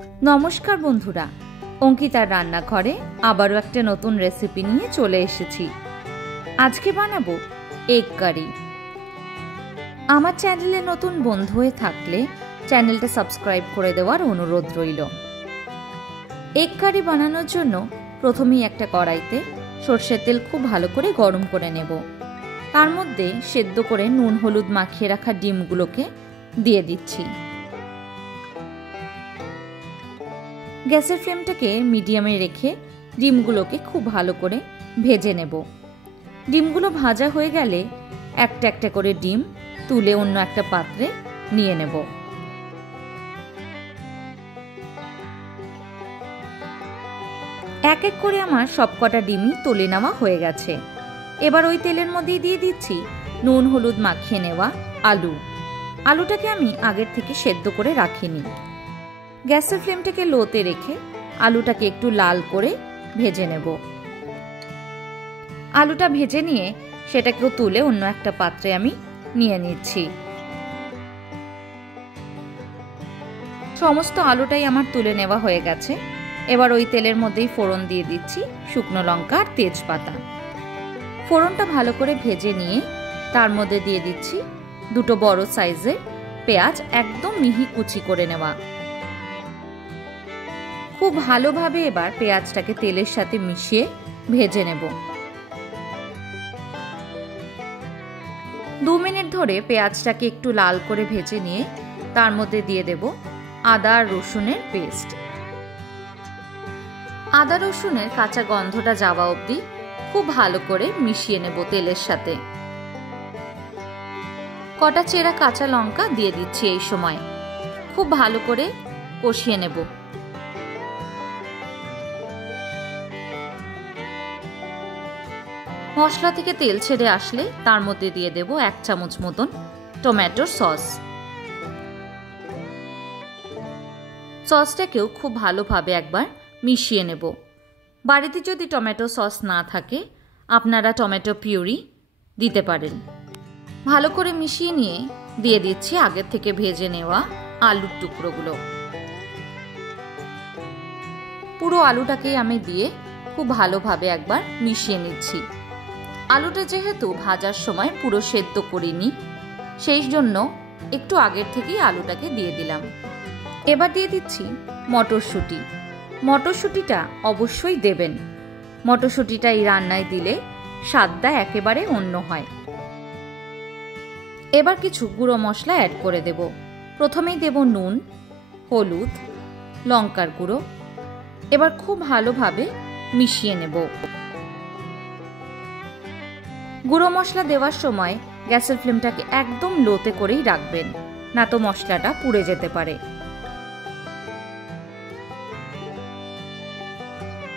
নমস্কার বন্ধুরা, অঙ্কিতার রান্নাঘরে আবারও একটা নতুন রেসিপি নিয়ে চলে এসেছি। আজকে বানাবো এগ কারি। আমার চ্যানেলে নতুন বন্ধু হয়ে থাকলে চ্যানেলটা সাবস্ক্রাইব করে দেওয়ার অনুরোধ রইল। এগ কারি বানানোর জন্য প্রথমেই একটা কড়াইতে সরষের তেল খুব ভালো করে গরম করে নেব। তার মধ্যে সেদ্ধ করে নুন হলুদ মাখিয়ে রাখা ডিমগুলোকে দিয়ে দিচ্ছি। গ্যাসের ফ্লেমটাকে মিডিয়ামে রেখে ডিমগুলোকে খুব ভালো করে ভেজে নেব। ডিমগুলো ভাজা হয়ে গেলে একটা একটা করে ডিম তুলে অন্য একটা পাত্রে নিয়ে নেব। এক এক করে আমার সবকটা ডিমই তুলে নেওয়া হয়ে গেছে। এবার ওই তেলের মধ্যেই দিয়ে দিচ্ছি নুন হলুদ মাখিয়ে নেওয়া আলুটাকে আমি আগের থেকে সেদ্ধ করে রাখিনি। গ্যাসের ফ্লেমটাকে লোতে রেখে আলুটাকে একটু লাল করে ভেজে নেব। আলুটা ভেজে নিয়ে সেটাকেও তুলে অন্য একটা পাত্রে আমি নিয়ে নিচ্ছি। সমস্ত আলুটাই আমার তুলে নেওয়া হয়ে গেছে। এবার ওই তেলের মধ্যেই ফোড়ন দিয়ে দিচ্ছি শুকনো লঙ্কা আর তেজপাতা। ফোড়নটা ভালো করে ভেজে নিয়ে তার মধ্যে দিয়ে দিচ্ছি দুটো বড় সাইজের পেঁয়াজ, একদম মিহি কুচি করে নেওয়া। খুব ভালোভাবে এবার পেঁয়াজটাকে তেলের সাথে মিশিয়ে ভেজে নেব। 2 মিনিট ধরে পেঁয়াজটাকে একটু লাল করে ভেজে নিয়ে তার মধ্যে দিয়ে দেব আদা আর রসুনের পেস্ট। আদা রসুনের কাঁচা গন্ধটা যাওয়া অবধি খুব ভালো করে মিশিয়ে নেব তেলের সাথে। কটা চেরা কাঁচা লঙ্কা দিয়ে দিচ্ছি। এই সময় খুব ভালো করে কষিয়ে নেব। মশলা থেকে তেল ছেড়ে আসলে তার মধ্যে দিয়ে দেব 1 চামচ মতন টমেটোর সস। সসটাকেও খুব ভালোভাবে একবার মিশিয়ে নেব। বাড়িতে যদি টমেটো সস না থাকে আপনারা টমেটো পিউরি দিতে পারেন। ভালো করে মিশিয়ে নিয়ে দিয়ে দিচ্ছি আগের থেকে ভেজে নেওয়া আলুর টুকরোগুলো। পুরো আলুটাকেই আমি দিয়ে খুব ভালোভাবে একবার মিশিয়ে নিচ্ছি। আলুটা যেহেতু ভাজার সময় পুরো সেদ্ধ করিনি, সেই জন্য একটু আগের থেকেই আলুটাকে দিয়ে দিলাম। এবার দিয়ে দিচ্ছি মটরশুঁটি। মটরশুঁটিটা অবশ্যই দেবেন। মটরশুঁটিটা এই রান্নায় দিলে স্বাদটা একেবারে অন্য হয়। এবার কিছু গুঁড়ো মশলা অ্যাড করে দেব। প্রথমেই দেব নুন, হলুদ, লঙ্কার গুঁড়ো। এবার খুব ভালোভাবে মিশিয়ে নেব। গুঁড়ো মশলা দেওয়ার সময় গ্যাসের ফ্লেমটাকে একদম লোতে করেই রাখবেন, না তো মশলাটা পুড়ে যেতে পারে।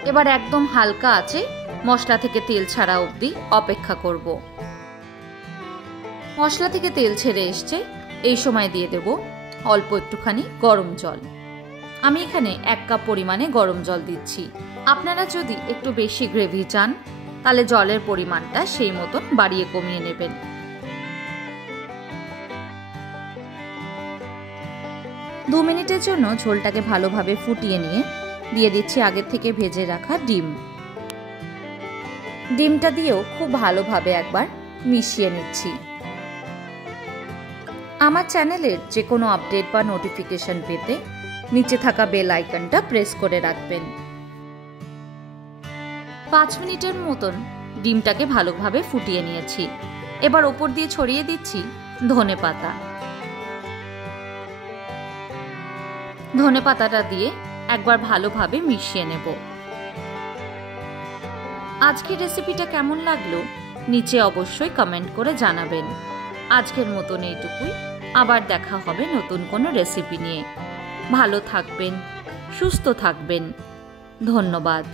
এবার একদম হালকা আছে মশলা থেকে তেল ছাড়া অবধি অপেক্ষা করব। মশলা থেকে তেল ছেড়ে এসছে, এই সময় দিয়ে দেব অল্প একটুখানি গরম জল। আমি এখানে 1 কাপ পরিমাণে গরম জল দিচ্ছি। আপনারা যদি একটু বেশি গ্রেভি চান তাহলে জলের পরিমাণটা সেই মতন বাড়িয়ে কমিয়ে নেবেন। দু মিনিটের জন্য ঝোলটাকে ভালোভাবে ফুটিয়ে নিয়ে দিয়ে দিচ্ছি আগের থেকে ভেজে রাখা ডিম। ডিমটা দিয়েও খুব ভালোভাবে একবার মিশিয়ে নিচ্ছি। আমার চ্যানেলের যে কোনো আপডেট বা নোটিফিকেশন পেতে নিচে থাকা বেল আইকনটা প্রেস করে রাখবেন। 5 মিনিটের মতন ডিমটাকে ভালোভাবে ফুটিয়ে নিয়েছি। এবার ওপর দিয়ে ছড়িয়ে দিচ্ছি ধনেপাতা। ধনেপাতাটা দিয়ে একবার ভালোভাবে মিশিয়ে নেব। আজকের রেসিপিটা কেমন লাগলো নিচে অবশ্যই কমেন্ট করে জানাবেন। আজকের মতন এইটুকুই। আবার দেখা হবে নতুন কোনো রেসিপি নিয়ে। ভালো থাকবেন, সুস্থ থাকবেন। ধন্যবাদ।